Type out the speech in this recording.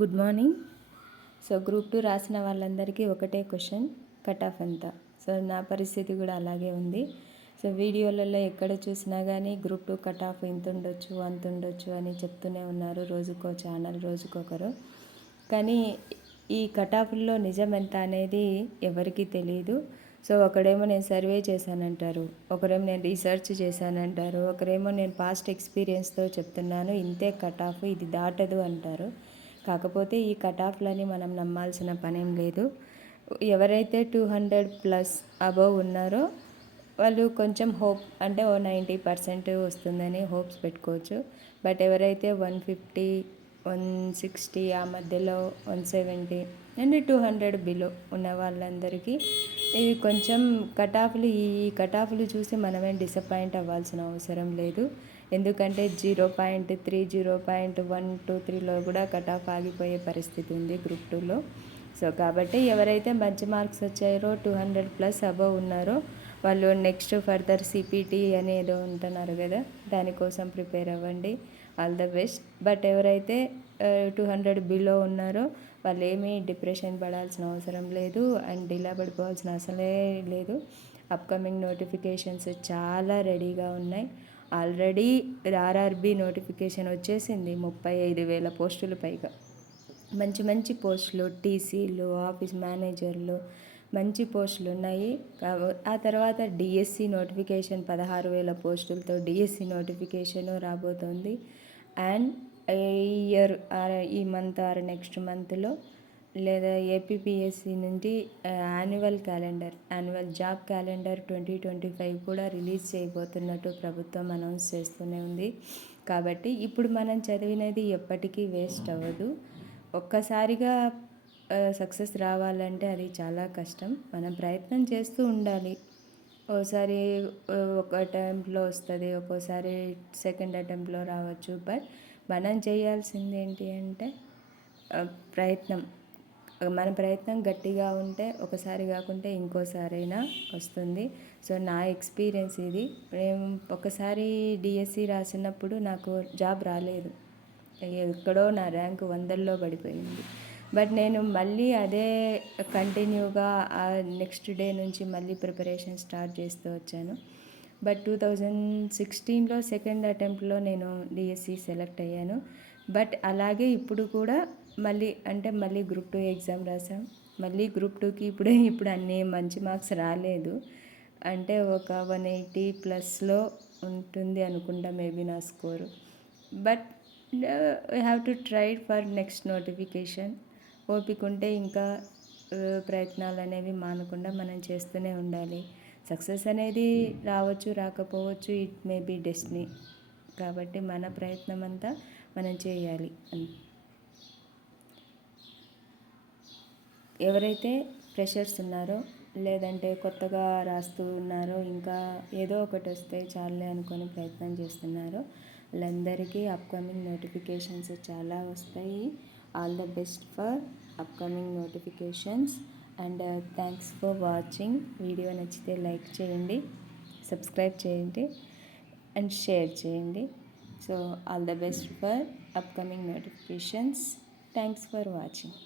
Good morning. So group 2 రాసిన వాళ్ళందరికీ ఒకటే క్వశ్చన్, కట్ ఆఫ్ ఎంత? సో నా పరిస్థితి కూడా అలాగే ఉంది. సో వీడియోలలో ఎక్కడ చూసినా కానీ గ్రూప్ 2 కట్ ఆఫ్ ఇంత ఉండొచ్చు అంత ఉండొచ్చు అని చెప్తూనే ఉన్నారు. రోజుకో ఛానల్, రోజుకొకరు. కానీ ఈ కట్ ఆఫ్లో నిజం ఎంత అనేది ఎవరికీ తెలియదు. సో ఒకడేమో నేను సర్వే చేశానంటారు, ఒకరేమో నేను రీసెర్చ్ చేశానంటారు, ఒకరేమో నేను పాస్ట్ ఎక్స్పీరియన్స్తో చెప్తున్నాను ఇంతే కట్ ఆఫ్, ఇది దాటదు అంటారు. కాకపోతే ఈ కట్ ఆఫ్లని మనం నమ్మాల్సిన పనేం లేదు. ఎవరైతే 200+ అబవ్ ఉన్నారో వాళ్ళు కొంచెం హోప్, అంటే 90% వస్తుందని హోప్స్ పెట్టుకోవచ్చు. బట్ ఎవరైతే 150, 160 ఆ మధ్యలో, 170 అండ్ 200 బిలో ఉన్న వాళ్ళందరికీ ఇది కొంచెం ఈ కట్ ఆఫ్లు చూసి మనమేం డిసప్పాయింట్ అవ్వాల్సిన అవసరం లేదు. ఎందుకంటే 0.3, 0.123లో కూడా కట్ ఆఫ్ ఆగిపోయే పరిస్థితి ఉంది గ్రూప్ 2లో. సో కాబట్టి ఎవరైతే మంచి మార్క్స్ వచ్చారో, 200+ అబవ్ ఉన్నారో వాళ్ళు నెక్స్ట్ ఫర్దర్ సిపిటి అనేది ఉంటున్నారు కదా, దానికోసం ప్రిపేర్ అవ్వండి. All the best. బట్ ఎవరైతే 200 బిలో ఉన్నారో వాళ్ళు ఏమీ డిప్రెషన్ పడాల్సిన అవసరం లేదు అండ్ డిలా పడిపోవాల్సిన అవసరమే లేదు. అప్కమింగ్ నోటిఫికేషన్స్ చాలా రెడీగా ఉన్నాయి. ఆల్రెడీ ఆర్ఆర్బి నోటిఫికేషన్ వచ్చేసింది. 35,000 పోస్టులు పైగా, మంచి మంచి పోస్టులు, టీసీలు, ఆఫీస్ మేనేజర్లు, మంచి పోస్టులు ఉన్నాయి. ఆ తర్వాత డిఎస్సి నోటిఫికేషన్ 16,000 పోస్టులతో డిఎస్సి నోటిఫికేషన్ రాబోతోంది. అండ్ ఈ మంత్ ఆర్ నెక్స్ట్ మంత్లో లేదా ఏపీపీఎస్సి నుండి యాన్యువల్ జాబ్ క్యాలెండర్ 2025 కూడా రిలీజ్ చేయబోతున్నట్టు ప్రభుత్వం అనౌన్స్ చేస్తూనే ఉంది. కాబట్టి ఇప్పుడు మనం చదివినది ఎప్పటికీ వేస్ట్ అవ్వదు. ఒక్కసారిగా సక్సెస్ రావాలంటే అది చాలా కష్టం. మనం ప్రయత్నం చేస్తూ ఉండాలి. ఓసారి ఒక అటెంప్ట్లో వస్తుంది, ఒక్కోసారి సెకండ్ అటెంప్ట్లో రావచ్చు. బట్ మనం చేయాల్సింది ఏంటి అంటే ప్రయత్నం. మన ప్రయత్నం గట్టిగా ఉంటే ఒకసారి కాకుంటే ఇంకోసారైనా వస్తుంది. సో నా ఎక్స్పీరియన్స్ ఇది. నేను ఒకసారి డిఎస్సి రాసినప్పుడు నాకు జాబ్ రాలేదు, ఎక్కడో నా ర్యాంక్ 100లో పడిపోయింది. బట్ నేను మళ్ళీ అదే కంటిన్యూగా నెక్స్ట్ డే నుంచి మళ్ళీ ప్రిపరేషన్ స్టార్ట్ చేస్తూ వచ్చాను. బట్ 2016లో సెకండ్ అటెంప్ట్లో నేను డిఎస్సి సెలెక్ట్ అయ్యాను. బట్ అలాగే ఇప్పుడు కూడా మళ్ళీ గ్రూప్ 2 ఎగ్జామ్ రాసాం. మళ్ళీ గ్రూప్ 2కి ఇప్పుడు అన్ని మంచి మార్క్స్ రాలేదు. అంటే ఒక 180+లో ఉంటుంది అనుకుంటా మేబీ నా score. But we have to try for next notification. ఓపిక ఉంటే ఇంకా ప్రయత్నాలు అనేవి మానకుండా మనం చేస్తూనే ఉండాలి. సక్సెస్ అనేది రావచ్చు, రాకపోవచ్చు, ఇట్ మే బీ డెస్టినీ. కాబట్టి మన ప్రయత్నం అంతా మనం చేయాలి. ఎవరైతే ఫ్రెషర్స్ ఉన్నారో లేదంటే కొత్తగా రాస్తూ ఉన్నారో, ఇంకా ఏదో ఒకటి వస్తే చాలే అనుకొని ప్రయత్నం చేస్తున్నారో వాళ్ళందరికీ అప్కమింగ్ నోటిఫికేషన్స్ చాలా వస్తాయి. All the best for upcoming notifications. And thanks for watching. Video నచ్చితే లైక్ చేయండి, సబ్స్క్రైబ్ చేయండి అండ్ షేర్ చేయండి. So all the best for upcoming notifications. Thanks for watching.